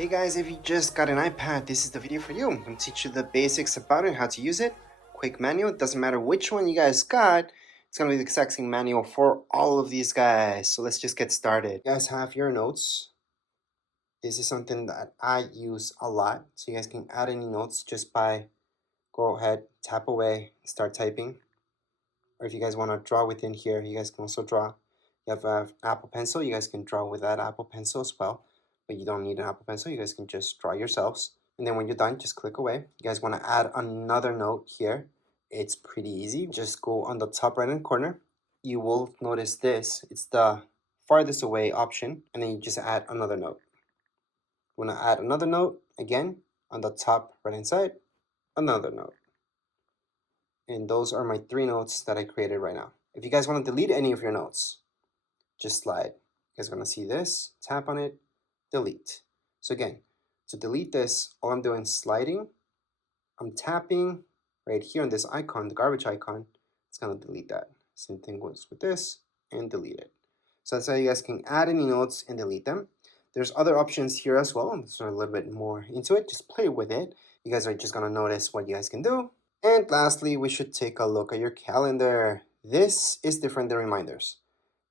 Hey guys, if you just got an iPad, this is the video for you. I'm going to teach you the basics about it, how to use it. Quick manual, it doesn't matter which one you guys got, it's going to be the exact same manual for all of these guys. So let's just get started. You guys have your notes. This is something that I use a lot. So you guys can add any notes just by go ahead, tap away, start typing. Or if you guys want to draw within here, you guys can also draw. You have an Apple Pencil, you guys can draw with that Apple Pencil as well. But you don't need an Apple Pencil, you guys can just draw yourselves. And then when you're done, just click away. You guys want to add another note here. It's pretty easy. Just go on the top right hand corner. You will notice this. It's the farthest away option. And then you just add another note. You want to add another note, again, on the top right hand side, another note. And those are my 3 notes that I created right now. If you guys want to delete any of your notes, just slide. You guys are going to see this, tap on it, delete. So again, to delete this, all I'm doing is sliding. I'm tapping right here on this icon, the garbage icon. It's going to delete that. Same thing goes with this and delete it. So that's how you guys can add any notes and delete them. There's other options here as well. I'm just a little bit more into it. Just play with it. You guys are just going to notice what you guys can do. And lastly, we should take a look at your calendar. This is different than reminders.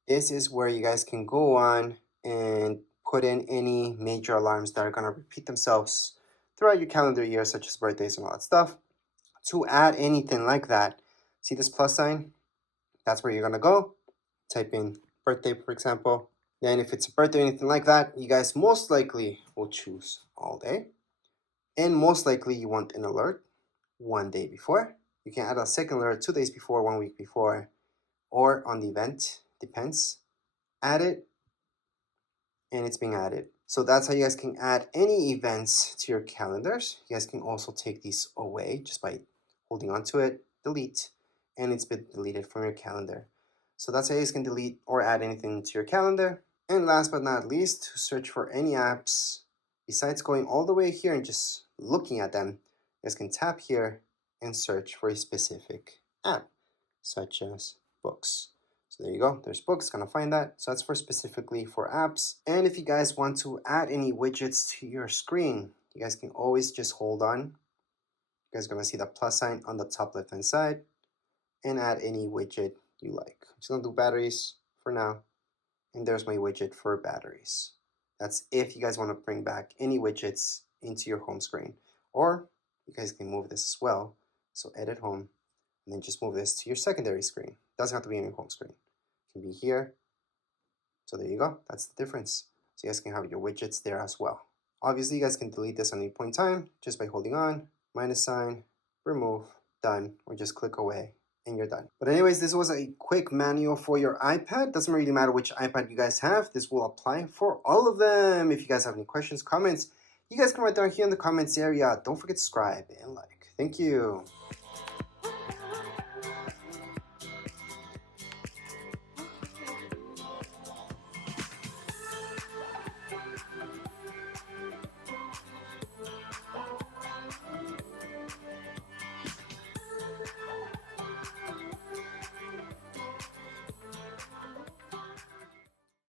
This is where you guys can go on and put in any major alarms that are going to repeat themselves throughout your calendar year, such as birthdays and all that stuff. To add anything like that, see this plus sign? That's where you're going to go. Type in birthday, for example. Then if it's a birthday or anything like that, you guys most likely will choose all day. And most likely you want an alert 1 day before. You can add a second alert 2 days before, 1 week before, or on the event, depends. Add it, and it's being added. So that's how you guys can add any events to your calendars. You guys can also take these away just by holding onto it, delete, and it's been deleted from your calendar. So that's how you guys can delete or add anything to your calendar. And last but not least, to search for any apps, besides going all the way here and just looking at them, you guys can tap here and search for a specific app, such as books. So there you go, there's books, gonna find that. So that's for specifically for apps. And if you guys want to add any widgets to your screen, you guys can always just hold on. You guys are gonna see the plus sign on the top left hand side and add any widget you like. I'm just gonna do batteries for now. And there's my widget for batteries. That's if you guys want to bring back any widgets into your home screen. Or you guys can move this as well. So edit home, and then just move this to your secondary screen. Doesn't have to be in your home screen. It can be here. So there you go. That's the difference. So you guys can have your widgets there as well. Obviously, you guys can delete this on any point in time just by holding on, minus sign, remove, done, or just click away and you're done. But anyways, this was a quick manual for your iPad. Doesn't really matter which iPad you guys have. This will apply for all of them. If you guys have any questions, comments, you guys can write down here in the comments area. Don't forget to subscribe and like. Thank you.